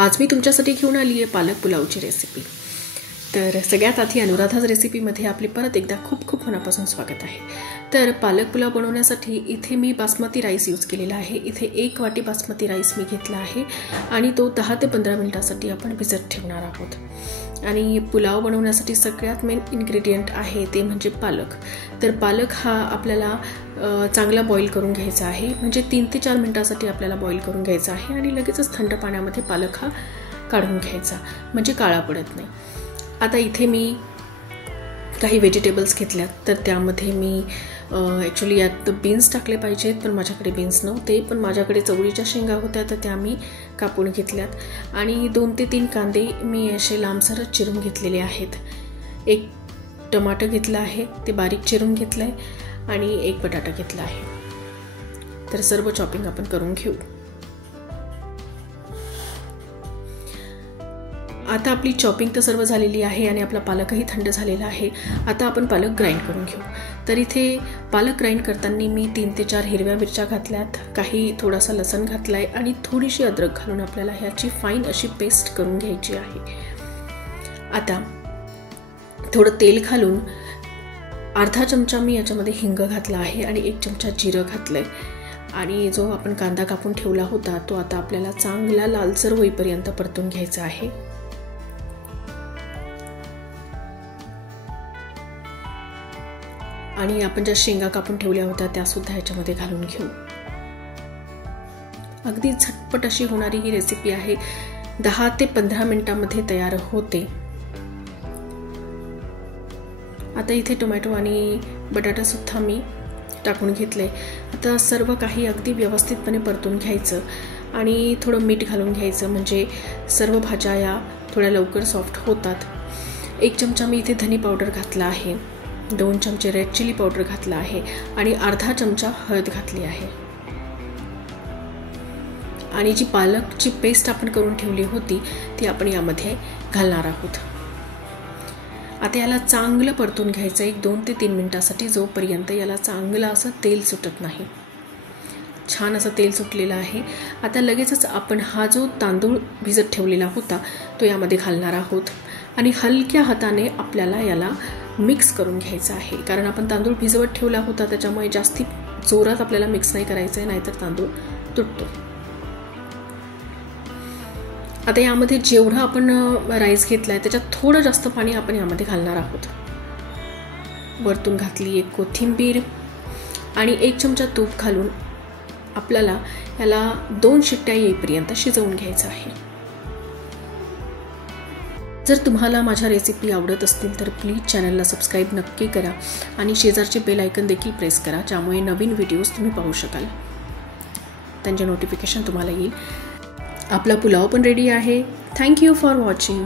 आज मी तुमच्यासाठी घेऊन आली आहे पालक पुलावची रेसिपी। तर सगळ्यात आधी अनुराधाज रेसिपीमध्ये आपले परत एकदा खूप खूप मनापासून स्वागत आहे। तर पालक पुलाव बनवण्यासाठी इथे मी बासमती राईस यूज केलेला आहे। इथे 1 वाटी बासमती राईस मी घेतला आहे आणि तो 10 ते 15 मिनिटांसाठी आपण भिजत ठेवणार आहोत। आणि पुलाव बनवण्यासाठी सगळ्यात मेन इन्ग्रेडियंट आहे ते म्हणजे पालक। तर पालक हा आपल्याला चांगला बॉईल करून घ्यायचा आहे, म्हणजे 3 ते 4 मिनिटांसाठी आपल्याला बॉईल करून घ्यायचा आहे आणि लगेचच थंड पाण्यामध्ये पालक हा काढून घ्यायचा, म्हणजे काळा पडत नाही। आता इथे मी काही व्हेजिटेबल्स घेतल्यात, तर त्यामध्ये मी ॲक्च्युली यात बीन्स टाकले पाहिजेत, पण माझ्याकडे बीन्स नव्हते, पण माझ्याकडे चवळीच्या शेंगा होत्या तर त्या मी कापून घेतल्यात। आणि 2 ते 3 कांदे मी असे लांबसर चिरून घेतलेले आहेत। 1 टमाटर घेतला आहे, ते बारीक चिरून घेतलं आहे आणि 1 बटाटा घेतला आहे। तर सर्व चॉपिंग आपण करून घेऊ। आता आपली चॉपिंग तर सर्व झालेली आहे आणि आपला पालकही थंड झालेला आहे। आता आपण पालक ग्राइंड करून घेऊ। तर इथे पालक ग्राइंड करताना मी 3 ते 4 हिरव्या मिरच्या घातल्यात, काही थोडासा लसूण घातलाय आणि थोडीशी अद्रक घालून आपल्याला ह्याची फाईन अशी पेस्ट करून घ्यायची आहे। आता थोडं तेल घालून अर्धा चमचा मी याच्यामध्ये हिंग घातला आहे आणि 1 चमचा जिरं घातलंय आणि जो आपण कांदा कापून ठेवला होता तो आता आपल्याला चांगला लालसर होईपर्यंत परतून घ्यायचा आहे। आणि आपण ज्या शेंगा कापून ठेवल्या होत्या त्या सुद्धा ह्याच्यामध्ये घालून घेऊ। अगदी झटपट अशी होणारी ही रेसिपी आहे, 10 ते 15 मिनिटांमध्ये तयार होते। आता इथे टोमॅटो आणि बटाटा सुद्धा मी टाकून घेतले। आता सर्व काही अगदी व्यवस्थितपणे परतून घ्यायचं आणि थोडं मीठ घालून घ्यायचं, म्हणजे सर्व भाज्या या थोड्या लवकर सॉफ्ट होतात। 1 चमचा मी इथे धनी पावडर घातला आहे, 2 चमचे रेड चिली पावडर घातला आहे आणि अर्धा चमचा हळद घातली आहे। आणि जी पालकची पेस्ट आपण करून ठेवली होती ती आपण यामध्ये घालणार आहोत। आता याला चांगलं परतून घ्यायचं 2 ते 3 मिनिटांसाठी, जोपर्यंत याला चांगलं असं तेल सुटत नाही। छान असं तेल सुटलेलं आहे। आता लगेचच आपण हा जो तांदूळ भिजत ठेवलेला होता तो यामध्ये घालणार आहोत आणि हलक्या हाताने आपल्याला याला मिक्स करून घ्यायचं आहे, कारण आपण तांदूळ भिजवत ठेवला होता त्याच्यामुळे जास्ती जोरात आपल्याला मिक्स नाही करायचं आहे, नाहीतर तांदूळ तुटतो। आता यामध्ये जेवढं आपण राईस घेतलाय त्याच्यात थोडं जास्त पाणी आपण यामध्ये घालणार आहोत। वरतून घातली 1 कोथिंबीर आणि 1 चमचा तूप घालून आपल्याला याला 2 शिट्ट्या येईपर्यंत शिजवून घ्यायचं आहे। जर तुम्हाला माझ्या रेसिपी आवडत असतील तर प्लीज चॅनलला सबस्क्राईब नक्की करा आणि शेजारचे बेल आयकन देखील प्रेस करा, ज्यामुळे नवीन व्हिडिओज तुम्ही पाहू शकाल, त्यांचे नोटिफिकेशन तुम्हाला येईल। आपला पुलाव पण रेडी आहे। Thank you for watching.